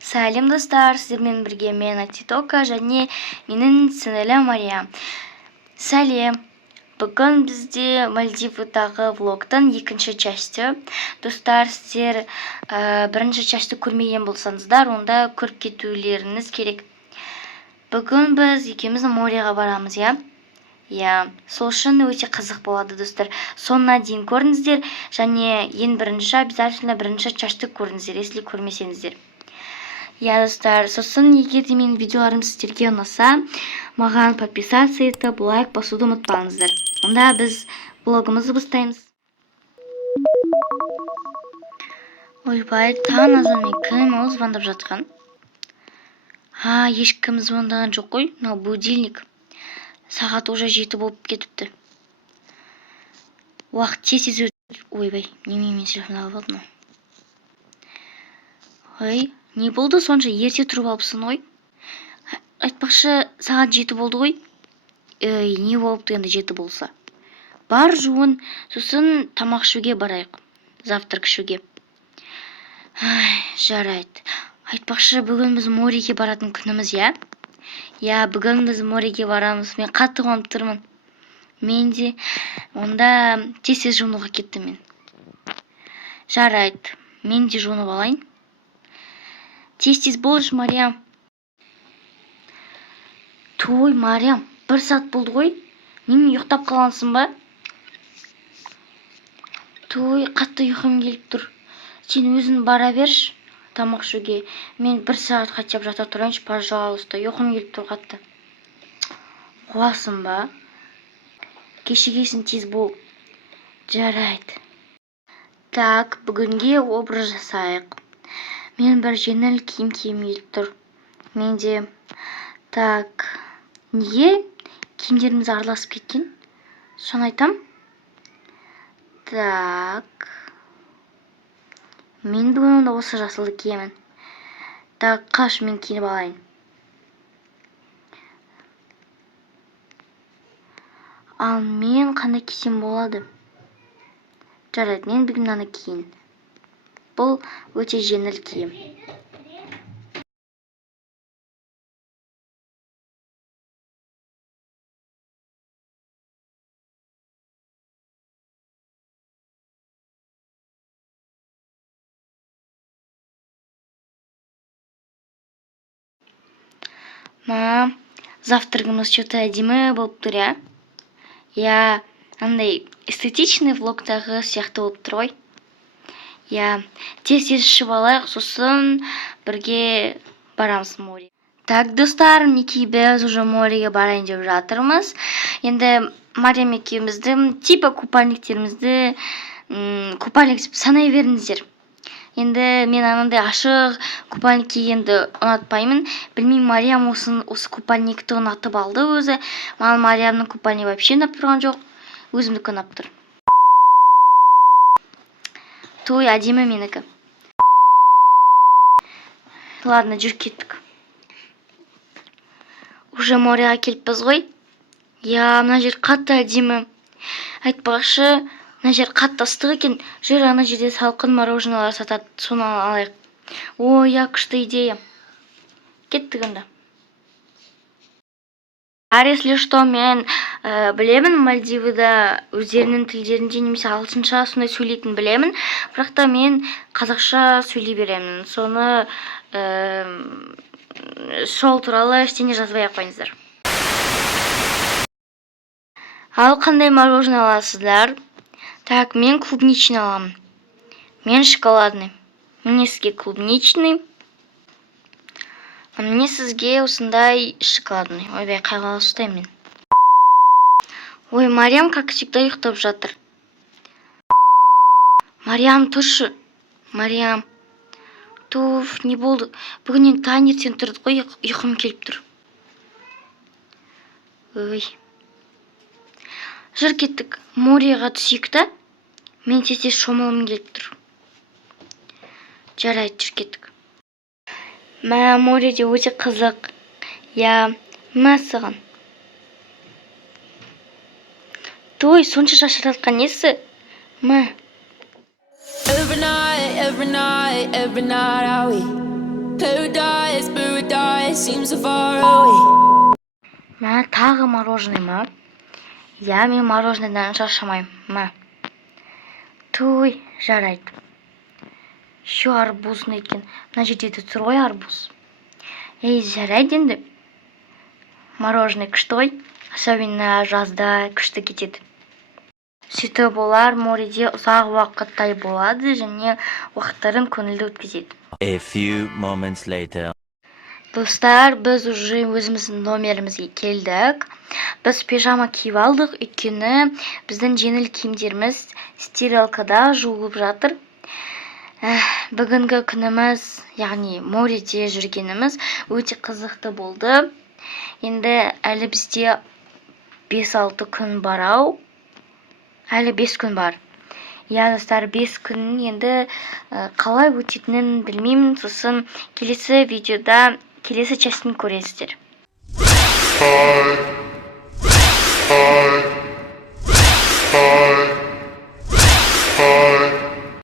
Сәлем достар, сіздермен бірге мен Атитока және менің сіңілім Мариям. Сәлем. Бүгін бізде Мальдивадағы влогтың екінші часті. Достар, сіздер бірінші часті көрмеген болсаңыздар, онда көріп кетулеріңіз керек. Бүгін біз екеуміз моряға барамыз, я? Я, сол үшін өте қызық болады, достар. Соңына дейін көріңіздер, және ең бірінші, обязательно бірінші часті көріңіздер, если көрмесеңіздер. Я, достар, сосын егер де менің видеоларым сіздерге ұнаса, маған подписаться етіп, лайк басуды ұмытпаңыздар. Онда біз блогымызды бастаймыз. Ойбай, таң азанмен кім ол звондап жатқан? Ешкім звондаған жоқ қой, мынау будильник. Сағат уже 7 болып кетіпті. Уақыт тез өтіп. Ойбай, немен телефон алып алдым. Ой, не болды сонша ерте тұрып алыпсың ғой? Айтпақшы, сағат 7 болды ғой? Не болыпты енді 7 болса? Бар жуын, сосын тамақ ішуге барайық. Завтрак ішуге. Жарайды. Айтпақшы, бүгін біз мореге баратын күніміз, я? Я, бүгін біз мореге барамыз. Мен қатты қуанып тұрмын. Мен де онда тез жуынуға кеттім мен. Жарайды. Мен де жуынып алайын. Тез болшы, Мариям. Той, Мариям, 1 сағат болды ғой. Мен ұйықтап қалғансың ба? Той, қатты ұйқым келіп тұр. Сен өзің бара берші тамақ ішуге. Мен 1 сағат хотя бы жата тұрайыншы, пожалуйста. Ұйқым келіп тұр қатты. Қуасың ба? Кешігесің, тез бол. Жарайды. Так, бүгінге образ жасайық. Мен бір жеңіл киім келіп тұр. Менде. Так, неге киімдеріміз араласып кеткен? Соны айтам. Так. Мен бүгін онда осы жасылды киемін. Так, қаш мен киініп алайын. Ал мен қандай кисем болады? Жарайды, мен бүгін мынаны киейін. Бұл өте жеңіл киім. Завтрагымыз что-то әдемі болып тұр, я? Я, андай эстетичный влогтағы сияқты болып тұр ғой. Я, тез ішіп алайық, сосын бірге барамыз море. Так, достар, мінекей біз уже мореге барайын деп жатырмыз. Енді Мариям екеуміздің типа купальниктерімізді купальник санай беріңіздер. Енді мен анандай ашық купальник кигенді ұнатпаймын. Білмеймін, Мариям осы купальникті ұнатып алды өзі. Маған Мариямның купальник вообще ұнап тұрған жоқ. Өзімдікі ұнап тұр. Той, әдемі менікі. Ладно, жүр кеттік. Уже мореға келіппіз ғой. Я, мына жер қатты әдемі. Айтпақшы, мына жер қатты ыстық екен. Жүр, ана жерде салқын мороженалар сатады, соны алайық. Ой, я, күшті идея. Кеттік онда. Если что, мен білемін, Мальдивада өздерінің тілдерінде немесе ағылшынша сондай сөйлейтін білемін. Бірақ та мен қазақша сөйлей беремін. Соны сол туралы ештеңе жазбай ақ қойыңыздар. Ал қандай мороженое аласыздар? Так, мен клубничный аламын. Мен шоколадный. Мне сізге клубничный. Мне сізге осындай шоколадный. Ойбай, қайғалы ұстаймын мен. Ой, Мариям, как всегда, ұйықтап жатыр. Мариям, тұршы. Мариям. Туф, не болды? Бүгінен таңертең тұрды ғой, ұйқым келіп тұр. Ой. Жүр кеттік. Мореға түсейік та. Мен тез шомылғым келіп тұр. Жарайды, жүр кеттік. Мореде өте қызық. Я, саған. Той, сонша шашыратқан несі? Every night, I play with seems so far away. Мә тағы мороженое ма? Я мен мороженыйдан шаршамаймын. Мә. Туй, жарайды. Еще арбузный екен. Мына жерде де тұр ғой арбуз. Жарайды енді. Мороженое күшті ғой. Особенно жазда күшті кетеді. Сөйтіп олар мореде ұзақ уақыттай болады және уақыттарын көңілді өткізеді. A few moments later. Достар, біз уже өзіміздің номерімізге келдік. Біз пижама киіп алдық, өйткені біздің жеңіл киімдеріміз стиралкада жуылып жатыр. Бүгінгі күніміз, яғни мореде жүргеніміз өте қызықты болды. Енді әлі бізде 5-6 күн бар ау. Әлі 5 күн бар. Я, достар, 5 күн енді қалай өтетінін білмеймін. Сосын келесі видеода келесі частын көресіздер. Hi.